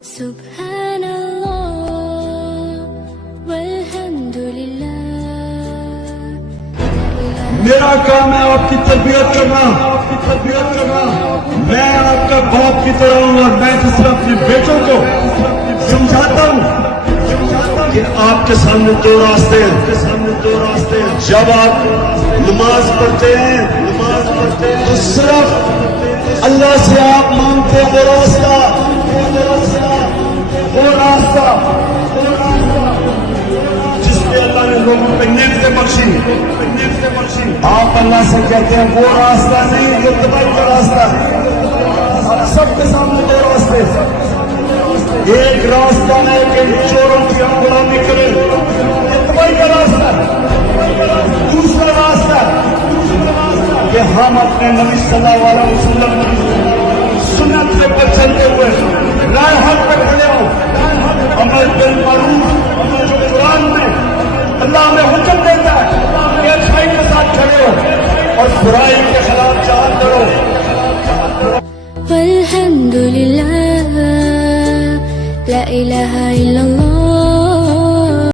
سبحان الله والحمد لله. میرا کام ہے آپ کی تربیت کرنا. میں آپ کا باپ کی طرح ہوں اور میں جس طرح اپنے بیٹوں کو سمجھاتا ہوں کہ آپ کے سامنے دو راستے ہیں. جب آپ نماز پڑھتے ہیں تو صرف اللہ سے آپ مانگتے ہیں وہ راستہ جس پہ اللہ نے لوگوں پہ نعمتیں بخشی. آپ اللہ سے کہتے ہیں وہ راستہ نہیں جو تباہی کا راستہ ہے. آپ سب کے سامنے دو راستے. ایک راستہ ہے کہ چوروں کی ہم غلامی کریں, یہ تباہی کا راستہ ہے. دوسرا راستہ کہ ہم اپنے نبی صلی اللہ علیہ وسلم کی سنت پر چلتے ہوئے رائے حق پہ کھڑے ہوں. امر بالمعروف جو قرآن میں اللہ میں حکم دیتا ہے کہ اچھائی کے ساتھ کھڑے ہو اور برائی کے خلاف جہاد کرو. والحمد لله لا إله إلا الله.